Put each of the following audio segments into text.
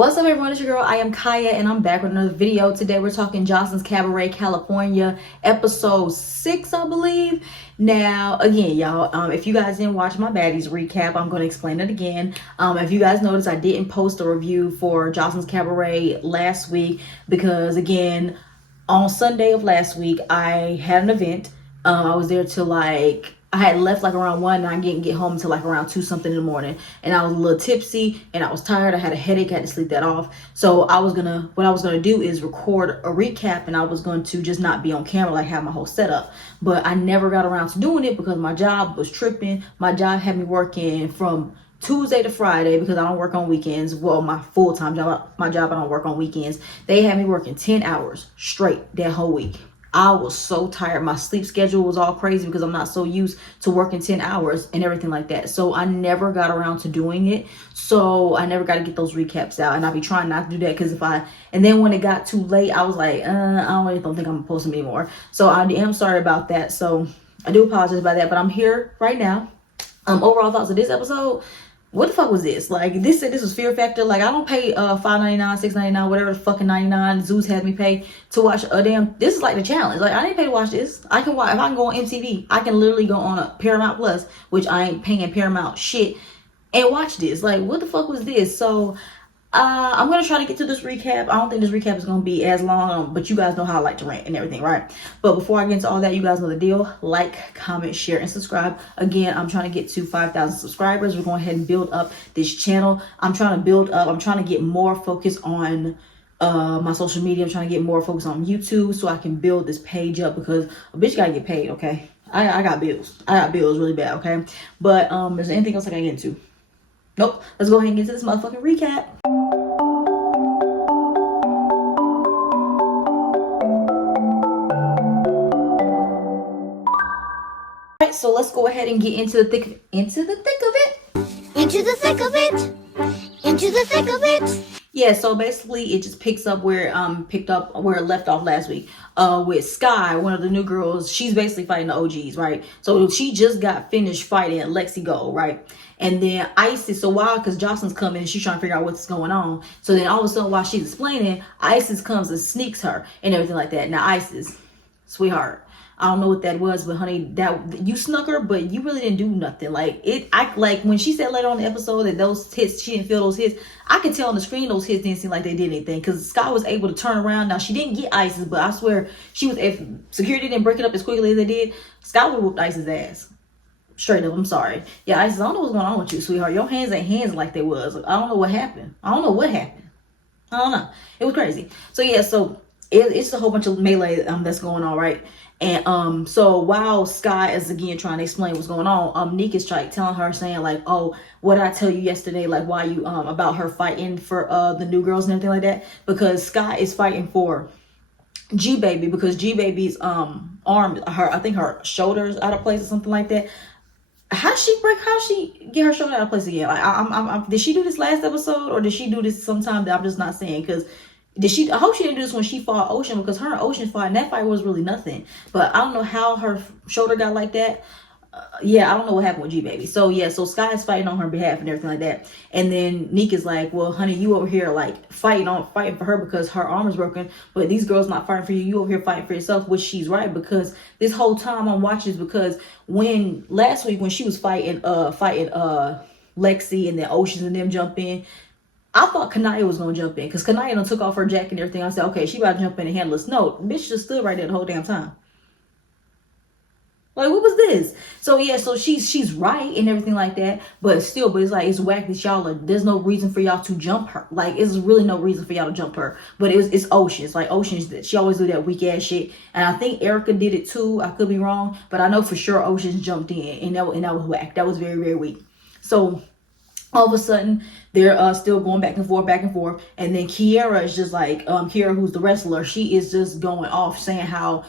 What's up, everyone? It's your girl, I am Kaya, and I'm back with another video. Today we're talking Joseline's Cabaret, California, episode 6, I believe. Now, again, y'all, if you guys didn't watch my baddies recap, I'm going to explain it again. If you guys noticed, I didn't post a review for Joseline's Cabaret last week because, again, on Sunday of last week, I had an event. I was there till I had left around 1 and I didn't get home until around 2 something in the morning. And I was a little tipsy and I was tired. I had a headache. I had to sleep that off. So what I was gonna do is record a recap, and I was going to just not be on camera, have my whole setup. But I never got around to doing it because my job was tripping. My job had me working from Tuesday to Friday because I don't work on weekends. Well, my full-time job, I don't work on weekends. They had me working 10 hours straight that whole week. I was so tired. My sleep schedule was all crazy because I'm not so used to working 10 hours and everything like that. So I never got around to doing it. So I never got to get those recaps out. And I'll be trying not to do that because and then when it got too late, I was like, I don't think I'm going to post them anymore. So I am sorry about that. So I do apologize about that. But I'm here right now. Overall thoughts of this episode. What the fuck was this? This said this was Fear Factor. I don't pay $5.99, $6.99, whatever the fucking 99 Zeus had me pay to watch a damn. This is the challenge. I didn't pay to watch this. I can watch if I can go on MTV. I can literally go on a Paramount Plus, which I ain't paying Paramount shit, and watch this. What the fuck was this? So I'm gonna try to get to this recap. I don't think this recap is gonna be as long, but you guys know how I like to rant and everything, right? But before I get into all that, you guys know the deal. Like, comment, share, and subscribe. Again, I'm trying to get to 5,000 subscribers. We're going ahead and build up this channel. I'm trying to get more focus on my social media. I'm trying to get more focus on YouTube so I can build this page up because a bitch gotta get paid, okay? I got bills. I got bills really bad, okay? But is there anything else I gotta get into? Nope. Let's go ahead and get to this motherfucking recap. Alright, so let's go ahead and get into the thick of it. Into the thick of it. Yeah, so basically it just picks up where it left off last week. With Sky, one of the new girls. She's basically fighting the OGs, right? So she just got finished fighting Lexi Gold, right? And then Isis, because Joseline's coming and she's trying to figure out what's going on. So then all of a sudden while she's explaining, Isis comes and sneaks her and everything like that. Now Isis, sweetheart, I don't know what that was, but honey, that you snuck her, but you really didn't do nothing. When she said later on in the episode that those hits, she didn't feel those hits. I could tell on the screen those hits didn't seem like they did anything because Sky was able to turn around. Now she didn't get Isis, but I swear if security didn't break it up as quickly as they did, Sky would have whooped Isis' ass. Straight up, I'm sorry. Yeah, Isis, I don't know what's going on with you, sweetheart. Your hands ain't hands like they was. I don't know what happened. I don't know. It was crazy. So yeah, it's a whole bunch of melee that's going on, right? And so while Sky is again trying to explain what's going on, Nick is telling her, saying oh, what did I tell you yesterday? Why you about her fighting for the new girls and everything like that? Because Sky is fighting for G Baby because G Baby's arm, I think her shoulders out of place or something like that. How she get her shoulder out of place again? Did she do this last episode or did she do this sometime that I'm just not saying? Because I hope she didn't do this when she fought Ocean, because her and Ocean fight, and that fight was really nothing. But I don't know how her shoulder got like that. I don't know what happened with G Baby. So yeah, so Sky is fighting on her behalf and everything like that. And then Nick is well, honey, you over here fighting for her because her arm is broken, but these girls not fighting for you. You over here fighting for yourself, which she's right, because this whole time I'm watching is because when last week when she was fighting Lexi and then Oceans and them jump in, I thought Kanaya was going to jump in because Kanaya done took off her jacket and everything. I said, okay, she about to jump in and handle this. No, bitch just stood right there the whole damn time. What was this? So yeah, so she's right and everything like that, but it's it's whack that y'all there's no reason for y'all to jump her. It's really no reason for y'all to jump her. But it's Oceans. Oceans, she always do that weak ass shit. And I think Erica did it too. I could be wrong, but I know for sure Oceans jumped in and that was whack. That was very, very weak. So all of a sudden, they're still going back and forth. And then Kiera is just Kiera, who's the wrestler, she is just going off saying how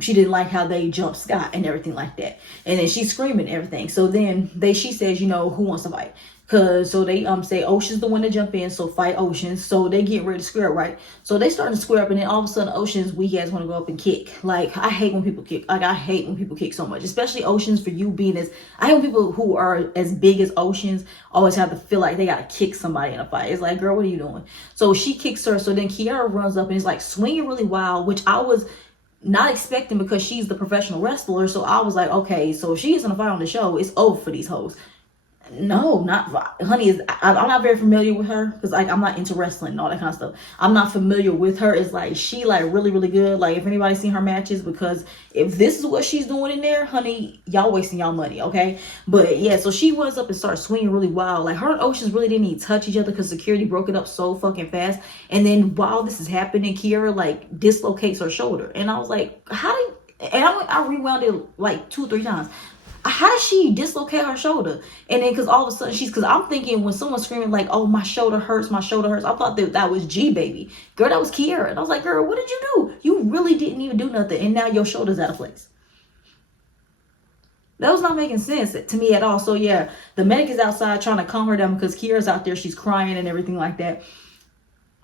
she didn't like how they jumped Scott and everything like that. And then she's screaming and everything. So then she says, who wants to fight? Cause so they say Ocean's the one to jump in, so fight Ocean. So they get ready to square up, right? So they starting to square up, and then all of a sudden Ocean's weak ass want to go up and kick. Like, I hate when people kick. Like, I hate when people kick so much, especially Ocean's. For you being as, I hate when people who are as big as Ocean's always have to feel like they gotta kick somebody in a fight. It's like, girl, what are you doing? So she kicks her. So then Kiara runs up and is like swinging really wild, which I was not expecting because she's the professional wrestler. So I was like, okay, so if she is gonna fight on the show, it's over for these hoes. No, not honey. I'm not very familiar with her because like I'm not into wrestling and all that kind of stuff. I'm not familiar with her. It's like she like really really good. Like if anybody's seen her matches, because if this is what she's doing in there, honey, y'all wasting y'all money, okay? But yeah, so she was up and started swinging really wild. Like her and Oceans really didn't even touch each other because security broke it up so fucking fast. And then while this is happening, Kiara like dislocates her shoulder, and I was like, how did? And I rewound it like 2 or 3 times. How does she dislocate her shoulder? And then because all of a sudden because I'm thinking when someone's screaming like, oh, my shoulder hurts, I thought that was G baby. Girl, that was Kiara. And I was like, girl, what did you do? You really didn't even do nothing, and now your shoulder's out of place. That was not making sense to me at all. So yeah, the medic is outside trying to calm her down because Kiara's out there, she's crying and everything like that.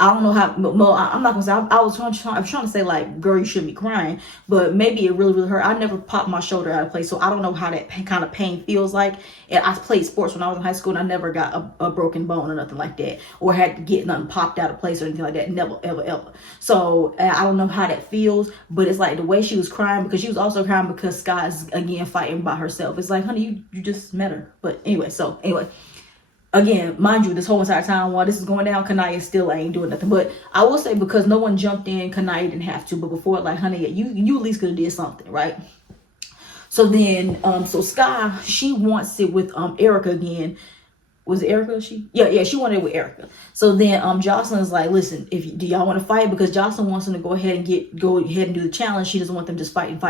I don't know how, well, I'm not gonna say, I was trying to say like, girl, you shouldn't be crying, but maybe it really, really hurt. I never popped my shoulder out of place, so I don't know how that kind of pain feels like. And I played sports when I was in high school, and I never got a broken bone or nothing like that, or had to get nothing popped out of place or anything like that. Never, ever, ever. So I don't know how that feels, but it's like the way she was crying, because she was also crying because Sky is again fighting by herself. It's like, honey, you just met her. But anyway, again, mind you, this whole entire time while this is going down, Kanaya still ain't doing nothing. But I will say, because no one jumped in, Kanaya didn't have to. But before, like, honey, you at least could have did something, right? So then, so Sky, she wants it with Erica again. Was it Erica? Yeah, she wanted it with Erica. So then Joseline's like, listen, do y'all want to fight? Because Joseline wants them to go ahead and do the challenge. She doesn't want them just fighting.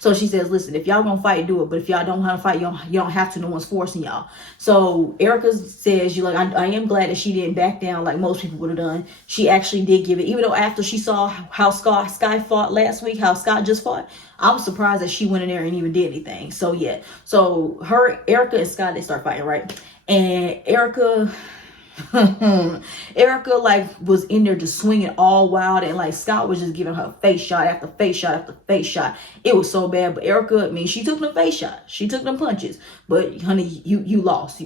So she says, listen, if y'all gonna fight, do it. But if y'all don't want to fight, you don't have to. No one's forcing y'all. So Erica says, I am glad that she didn't back down like most people would have done. She actually did give it, even though after she saw how Sky fought last week, how Scott just fought, I'm surprised that she went in there and even did anything. So yeah, so Erica and Scott, they start fighting, right? And Erica like was in there just swinging all wild, and like Scott was just giving her face shot after face shot after face shot. It was so bad. But Erica, I mean, she took them face shots, she took them punches, but honey, you lost.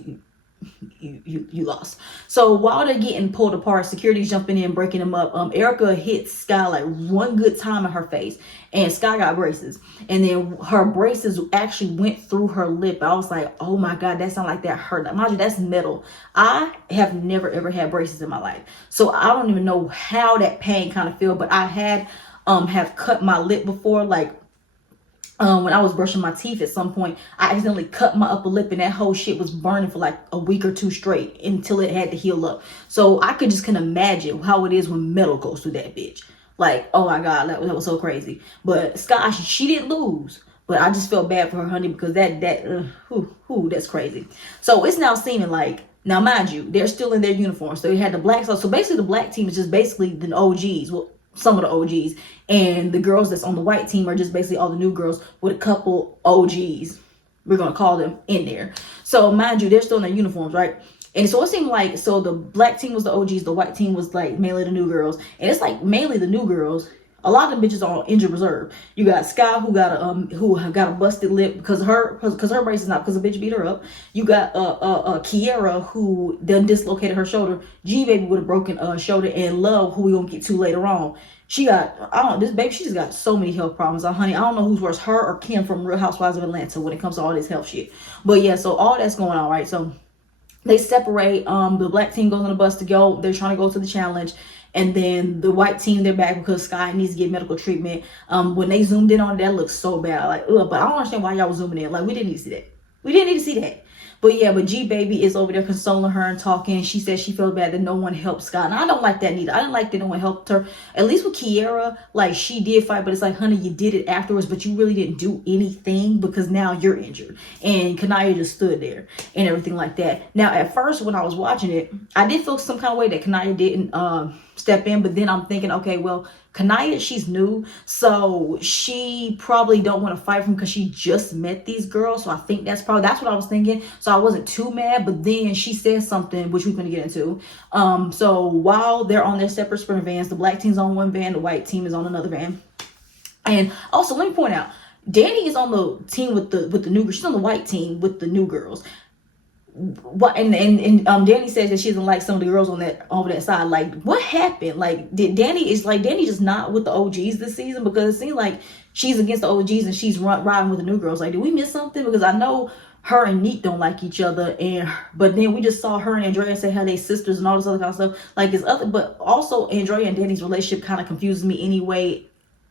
You lost. So while they're getting pulled apart, security's jumping in, breaking them up. Erica hit Sky like one good time in her face, and Sky got braces, and then her braces actually went through her lip. I was like, oh my god, that sounded like that hurt. Mind you, that's metal. I have never ever had braces in my life, so I don't even know how that pain kind of feel. But I had have cut my lip before, like when I was brushing my teeth at some point, I accidentally cut my upper lip, and that whole shit was burning for like a week or 2 straight until it had to heal up. So I could just can imagine how it is when metal goes through that bitch. Like, oh my god, that was so crazy. But Sky, she didn't lose, but I just felt bad for her, honey, because that's crazy. So it's now seeming like, now mind you, they're still in their uniforms. So you had the black, so basically the black team is just basically the OGs. Well, some of the OGs, and the girls that's on the white team are just basically all the new girls with a couple OGs, we're gonna call them, in there. So mind you, they're still in their uniforms, right? And so it seemed like, so the black team was the OGs, the white team was like mainly the new girls, and it's like mainly the new girls. A lot of them bitches are on injured reserve. You got Sky, who got a busted lip because her brace is not, because the bitch beat her up. You got Kiara, who then dislocated her shoulder. G baby with a broken shoulder, and Love, who we gonna get to later on. She got, this baby, she just got so many health problems. Honey, I don't know who's worse, her or Kim from Real Housewives of Atlanta when it comes to all this health shit. But yeah, so all that's going on, right? So they separate. The black team goes on the bus to go. They're trying to go to the challenge. And then the white team, they're back because Sky needs to get medical treatment. When they zoomed in on it, that looks so bad. Like, ugh, but I don't understand why y'all was zooming in. Like, we didn't need to see that. We didn't need to see that. But yeah, but G baby is over there consoling her and talking. She says she felt bad that no one helped Scott. And I don't like that neither. I didn't like that no one helped her. At least with Kiara, like, she did fight, but it's like, honey, you did it afterwards, but you really didn't do anything because now you're injured. And Kanaya just stood there and everything like that. Now, at first, when I was watching it, I did feel some kind of way that Kanaya didn't step in. But then I'm thinking, okay, well, Kanaya, she's new, so she probably don't want to fight from because she just met these girls. So I think that's what I was thinking. So I wasn't too mad. But then she said something which we're gonna get into. So while they're on their separate sprinter vans, the black team's on one van, the white team is on another van. And also, let me point out, Danny is on the team with the new girls. She's on the white team with the new girls. What and Danny says that she doesn't like some of the girls on that over that side. Like, what happened? Like, Danny just not with the OGs this season? Because it seems like she's against the OGs and she's riding with the new girls. Like, did we miss something? Because I know her and Neat don't like each other, but then we just saw her and Andrea say how they sisters and all this other kind of stuff. Like, it's other, but also Andrea and Danny's relationship kind of confuses me anyway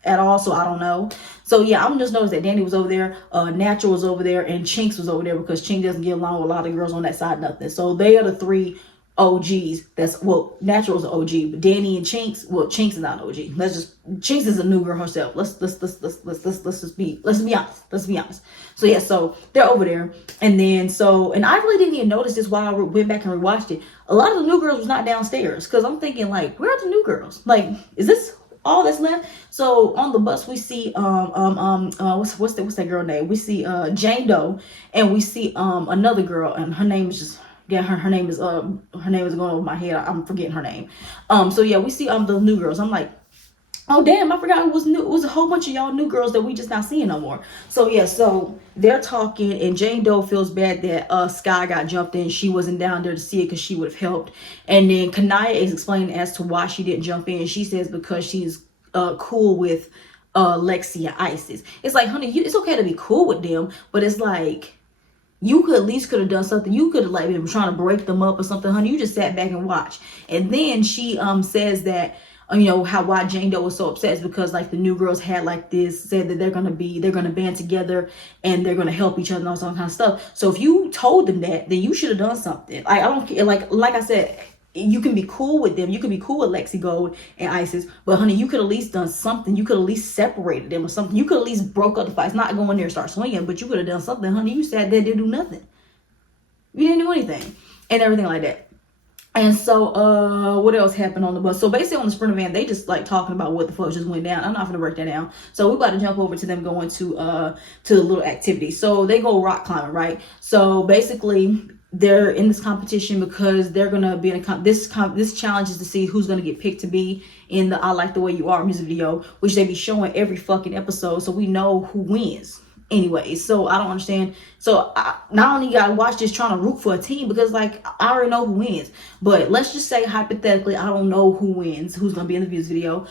at all, so I don't know. So yeah, I'm just noticed that Danny was over there, Natural was over there, and Chinks was over there because Chinks doesn't get along with a lot of girls on that side, nothing. So they are the three OGs. That's, well, Natural's an OG, but Danny and Chinks, well, Chinks is not an OG. Chinks is a new girl herself. Let's be honest. So yeah, so they're over there, and I really didn't even notice this while I went back and rewatched it. A lot of the new girls was not downstairs because I'm thinking, like, where are the new girls? Like, is this all that's left? So on the bus we see what's that girl name? We see Jane Doe, and we see another girl, and her name is just, yeah, her name is going over my head. I'm forgetting her name. So yeah, we see the new girls. I'm like, oh damn, I forgot it was new. It was a whole bunch of y'all new girls that we just not seeing no more. So yeah, so they're talking, and Jane Doe feels bad that Sky got jumped in. She wasn't down there to see it because she would have helped. And then Kanaya is explaining as to why she didn't jump in. She says because she's cool with Lexi and Isis. It's like, honey, it's okay to be cool with them, but it's like, you could at least could have done something. You could have like been trying to break them up or something, honey. You just sat back and watched. And then she says that why Jane Doe was so upset is because like the new girls had like this, said that they're gonna band together and they're gonna help each other and all that kind of stuff. So if you told them that, then you should have done something. I don't care. Like I said, you can be cool with them. You can be cool with Lexi Gold and Isis, but honey, you could at least done something. You could at least separated them or something. You could at least broke up the fights, not go in there and start swinging, but you could have done something, honey. You sat there, didn't do nothing. You didn't do anything and everything like that. And so, what else happened on the bus? So basically on the Sprinter van, they just like talking about what the fuck just went down. I'm not gonna break that down. So we about to jump over to them going to the little activity. So they go rock climbing, right? So basically they're in this competition because they're gonna be in this challenge is to see who's gonna get picked to be in the I Like the Way You Are music video, which they be showing every fucking episode, so we know who wins. Anyway, so I don't understand. So I not only gotta watch this trying to root for a team because like I already know who wins, but let's just say hypothetically I don't know who wins, who's gonna be in the music video.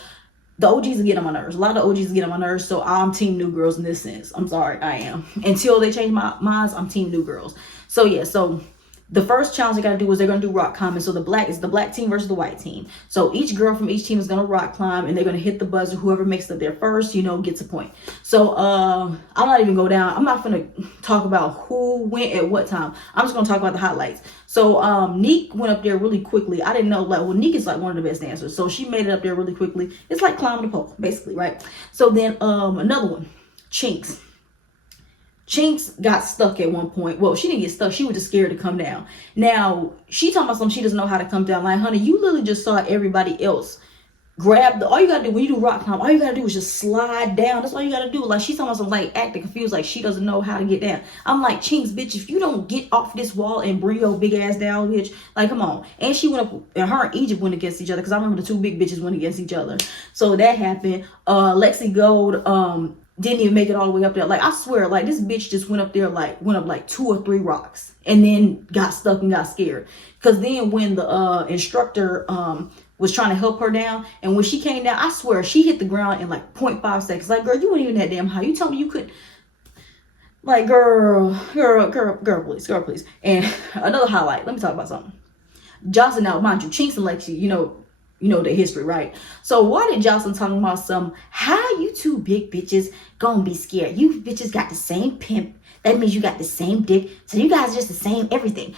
The OGs are getting on my nerves. A lot of OGs get on my nerves, so I'm team new girls in this sense. I'm sorry, I am. Until they change my minds, I'm team new girls. So yeah, so the first challenge they gotta do is they're gonna do rock climbing. So the black team versus the white team. So each girl from each team is gonna rock climb, and they're gonna hit the buzzer. Whoever makes it there first, gets a point. So I'm not even go down. I'm not gonna talk about who went at what time. I'm just gonna talk about the highlights. So Neek went up there really quickly. I didn't know, like, well, Neek is like one of the best dancers, so she made it up there really quickly. It's like climbing the pole, basically, right? So then another one, Chinks got stuck at one point. Well, she didn't get stuck. She was just scared to come down. Now, she talking about something she doesn't know how to come down. Like, honey, you literally just saw everybody else grab all you gotta do when you do rock climb, all you gotta do is just slide down. That's all you gotta do. Like, she's talking about something like acting confused, like she doesn't know how to get down. I'm like, Chinks, bitch, if you don't get off this wall and bring your big ass down, bitch, like, come on. And she went up, and her and Egypt went against each other, because I remember the two big bitches went against each other. So that happened. Lexi Gold, didn't even make it all the way up there. Like, I swear, like, this bitch just went up like 2 or 3 rocks and then got stuck and got scared. Because then when the instructor was trying to help her down, and when she came down, I swear she hit the ground in like 0.5 seconds. Like, girl, you weren't even that damn high. You told me you couldn't. Like, girl, please. And another highlight. Let me talk about something. Joseline, now mind you, Chinks and Lexi, you know the history, right? So why did Joseline talking about how you two big bitches gonna be scared? You bitches got the same pimp. That means you got the same dick. So you guys just the same everything.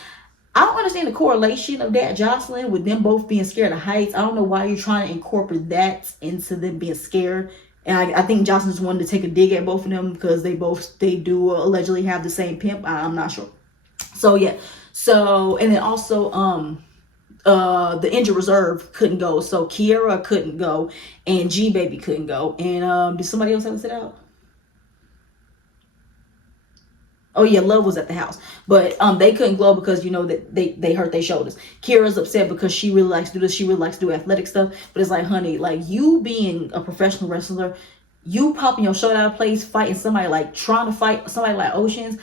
I don't understand the correlation of that, Joseline, with them both being scared of heights. I don't know why you're trying to incorporate that into them being scared. And I think Joseline just wanted to take a dig at both of them because they do allegedly have the same pimp. I'm not sure. So yeah. So, and then also, the injured reserve couldn't go. So Kiera couldn't go and G Baby couldn't go. And did somebody else have to sit out? Oh yeah, Love was at the house, but they couldn't go because you know that they hurt their shoulders. Kira's upset because she really likes to do this. She really likes to do athletic stuff, but it's like, honey, like you being a professional wrestler, you popping your shoulder out of place, fighting somebody, like trying to fight somebody like Oceans.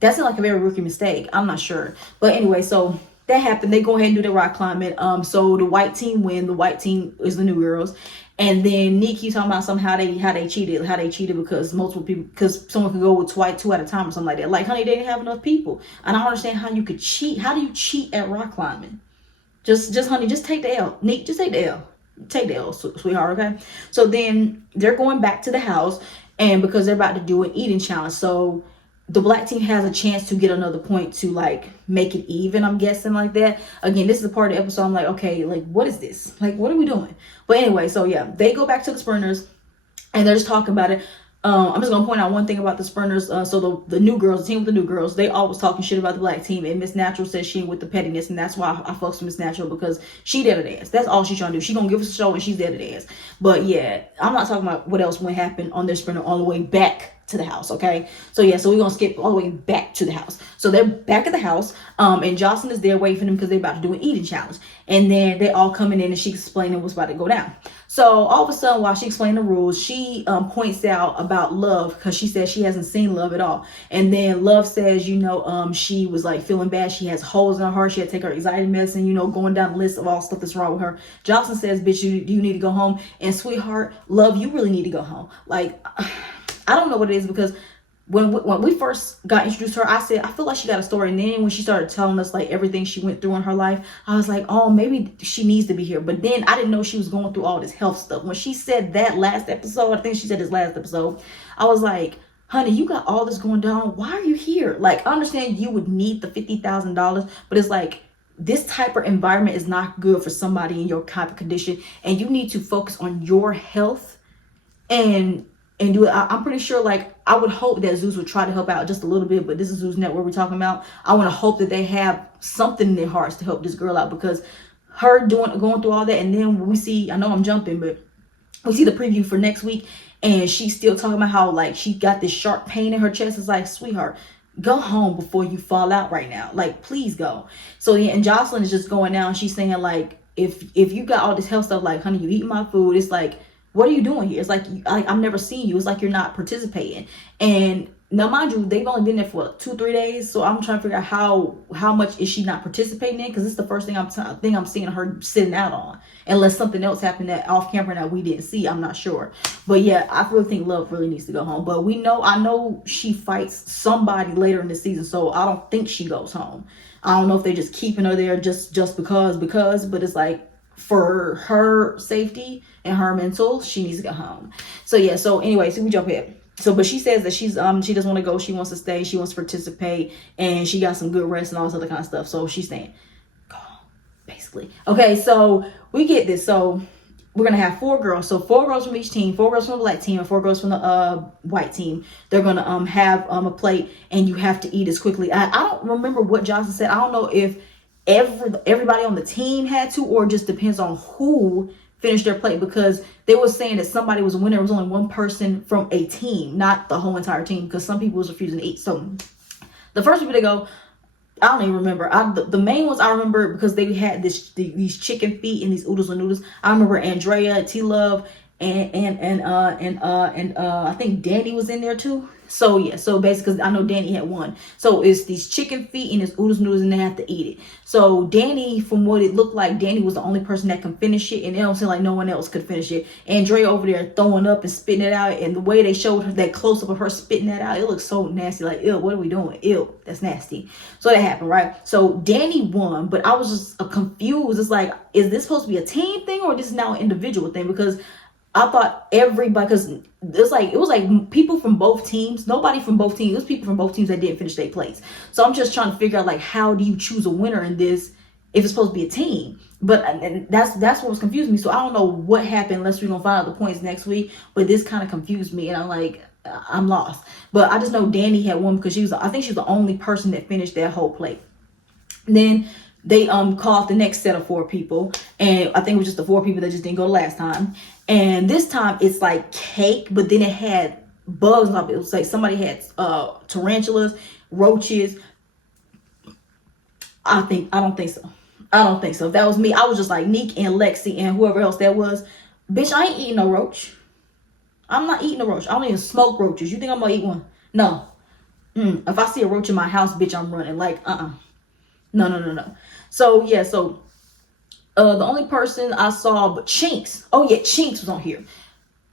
That's not like a very rookie mistake. I'm not sure, but anyway, so that happened. They go ahead and do the rock climbing. So the white team win. The white team is the new girls. And then Nikki talking about somehow how they cheated because multiple people, because someone could go with two at a time or something like that. Like, honey, they didn't have enough people. And I don't understand how you could cheat. How do you cheat at rock climbing? Just honey, just take the L. Nick, just take the L. Take the L, sweetheart, okay? So then they're going back to the house, and because they're about to do an eating challenge. So the black team has a chance to get another point to like make it even, I'm guessing, like that. Again, this is a part of the episode. I'm like, okay, like what is this? Like, what are we doing? But anyway, so yeah, they go back to the sprinters and they're just talking about it. I'm just gonna point out one thing about the sprinters. So the new girls, the team with the new girls, they always talking shit about the black team, and Miss Natural says she ain't with the pettiness, and that's why I fucks with Miss Natural, because she there to dance. That's all she's trying to do. She gonna give us a show and she's there to dance. But yeah, I'm not talking about what else went happen on their sprinter all the way back to the house, okay? So yeah, so we're gonna skip all the way back to the house. So they're back at the house, and Joseline is there waiting for them because they're about to do an eating challenge. And then they all coming in and she's explaining what's about to go down. So all of a sudden, while she explained the rules, she points out about Love, because she says she hasn't seen Love at all. And then Love says, you know, she was like feeling bad. She has holes in her heart. She had to take her anxiety medicine, you know, going down the list of all stuff that's wrong with her. Joseline says, bitch, you need to go home. And sweetheart, Love, you really need to go home. Like, I don't know what it is, because when we first got introduced to her, I said, I feel like she got a story. And then when she started telling us like everything she went through in her life, I was like, oh, maybe she needs to be here. But then I didn't know she was going through all this health stuff. When she said that last episode, I think she said this last episode, I was like, honey, you got all this going down. Why are you here? Like, I understand you would need the $50,000, but it's like, this type of environment is not good for somebody in your type of condition. And you need to focus on your health and do it. I'm pretty sure, like, I would hope that Zeus would try to help out just a little bit, but this is Zeus Network we're talking about. I want to hope that they have something in their hearts to help this girl out, because her going through all that, and then we see, I know I'm jumping, but we see the preview for next week, and she's still talking about how like she got this sharp pain in her chest. It's like, sweetheart, go home before you fall out right now. Like, please go. So yeah, and Joseline is just going down. She's saying like, if you got all this health stuff, like, honey, you eat my food. It's like, what are you doing here? It's like, I've never seen you. It's like you're not participating. And now, mind you, they've only been there for 2-3 days. So I'm trying to figure out how much is she not participating in? Because it's the first thing I'm seeing her sitting out on. Unless something else happened that off camera that we didn't see. I'm not sure. But yeah, I really think Love really needs to go home. But I know she fights somebody later in the season. So I don't think she goes home. I don't know if they're just keeping her there just because. But it's like, for her safety and her mental, she needs to go home. So yeah, so anyway, so we jump ahead. So, but she says that she doesn't want to go. She wants to stay. She wants to participate, and she got some good rest and all this other kind of stuff. So she's saying, go home, basically. Okay, so we get this. So we're gonna have 4 girls. So 4 girls from each team, 4 girls from the black team, and 4 girls from the white team. They're gonna have a plate, and you have to eat as quickly. I don't remember what Johnson said. I don't know if everybody on the team had to, or just depends on who finished their plate, because they were saying that somebody was a winner. It was only one person from a team, not the whole entire team, because some people was refusing to eat. So the first people to go, I don't even remember. The main ones I remember, because they had these chicken feet and these oodles and noodles. I remember Andrea, T Love, and I think Danny was in there too. So yeah, so basically, 'cause I know Danny had one. So it's these chicken feet and it's oodles noodles, and they have to eat it. So Danny, from what it looked like, Danny was the only person that can finish it, and it don't seem like no one else could finish it. Andrea over there throwing up and spitting it out, and the way they showed her that close up of her spitting that out, it looks so nasty. Like, ew, what are we doing? Ew, that's nasty. So that happened, right? So Danny won, but I was just confused. It's like, is this supposed to be a team thing, or this is now an individual thing? Because I thought everybody, because it was like people from both teams. Nobody from both teams. It was people from both teams that didn't finish their place. So I'm just trying to figure out, like, how do you choose a winner in this if it's supposed to be a team? But and that's what was confusing me. So I don't know what happened, unless we're gonna find out the points next week. But this kind of confused me, and I'm like, I'm lost. But I just know Danny had one, because I think she was the only person that finished that whole plate. Then they called the next set of 4 people, and I think it was just the 4 people that just didn't go last time. And this time it's like cake, but then it had bugs on top. It was like somebody had tarantulas, roaches. I don't think so. If that was me, I was just like Neek and Lexi and whoever else that was. Bitch, I ain't eating no roach. I'm not eating a roach. I don't even smoke roaches. You think I'm gonna eat one? No. If I see a roach in my house, bitch, I'm running. Like, No. So, yeah, the only person I saw, but Chinks. Oh, yeah, Chinks was on here.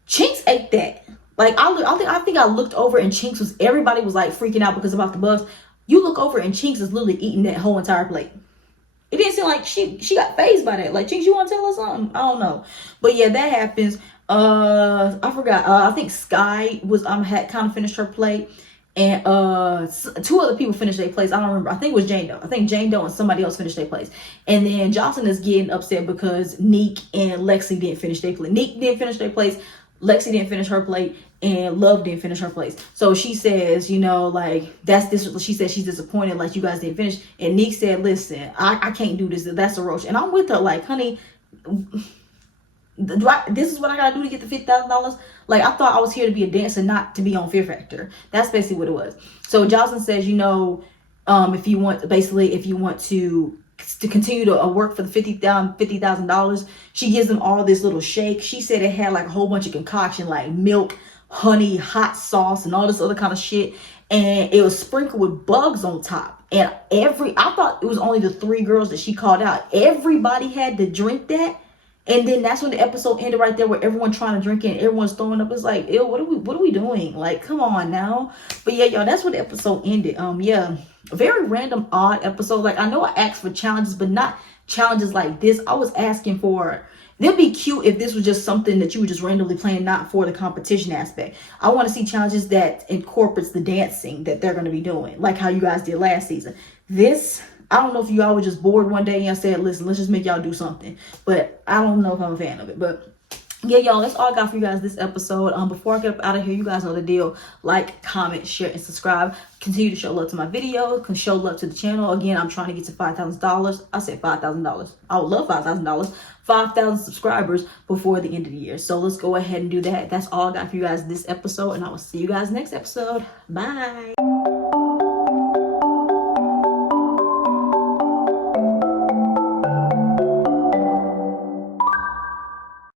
Chinks ate that. Like, I think I looked over and Chinks everybody was like freaking out because about the bugs. You look over and Chinks is literally eating that whole entire plate. It didn't seem like she got fazed by that. Like, Chinks, you want to tell us something? I don't know. But yeah, that happens. I forgot. I think Sky had kind of finished her plate. And 2 other people finished their place. I don't remember. I think it was Jane Doe. I think Jane Doe and somebody else finished their place. And then Joseline is getting upset because Neek and Lexi didn't finish their plate. Neek didn't finish their place. Lexi didn't finish her plate. And Love didn't finish her place. So she says, like, she said she's disappointed, like, you guys didn't finish. And Neek said, listen, I can't do this. That's a roach. And I'm with her, like, honey, this is what I gotta do to get the $50,000? Like, I thought I was here to be a dancer, not to be on Fear Factor. That's basically what it was. So Joseline says, if you want to continue to work for the $50,000, she gives them all this little shake. She said it had like a whole bunch of concoction, like milk, honey, hot sauce, and all this other kind of shit. And it was sprinkled with bugs on top. And I thought it was only the 3 girls that she called out. Everybody had to drink that. And then that's when the episode ended right there, where everyone trying to drink it and everyone's throwing up. It's like, ew, what are we doing? Like, come on now. But yeah, y'all, that's when the episode ended. Yeah, a very random, odd episode. Like, I know I asked for challenges, but not challenges like this. I was asking for, it'd be cute if this was just something that you were just randomly playing, not for the competition aspect. I want to see challenges that incorporates the dancing that they're going to be doing, like how you guys did last season. This, I don't know if y'all were just bored one day and said, listen, let's just make y'all do something. But I don't know if I'm a fan of it. But yeah, y'all, that's all I got for you guys this episode. Before I get up out of here, you guys know the deal. Like, comment, share, and subscribe. Continue to show love to my videos. Show love to the channel. Again, I'm trying to get to $5,000. I said $5,000. I would love $5,000. 5,000 subscribers before the end of the year. So let's go ahead and do that. That's all I got for you guys this episode. And I will see you guys next episode. Bye.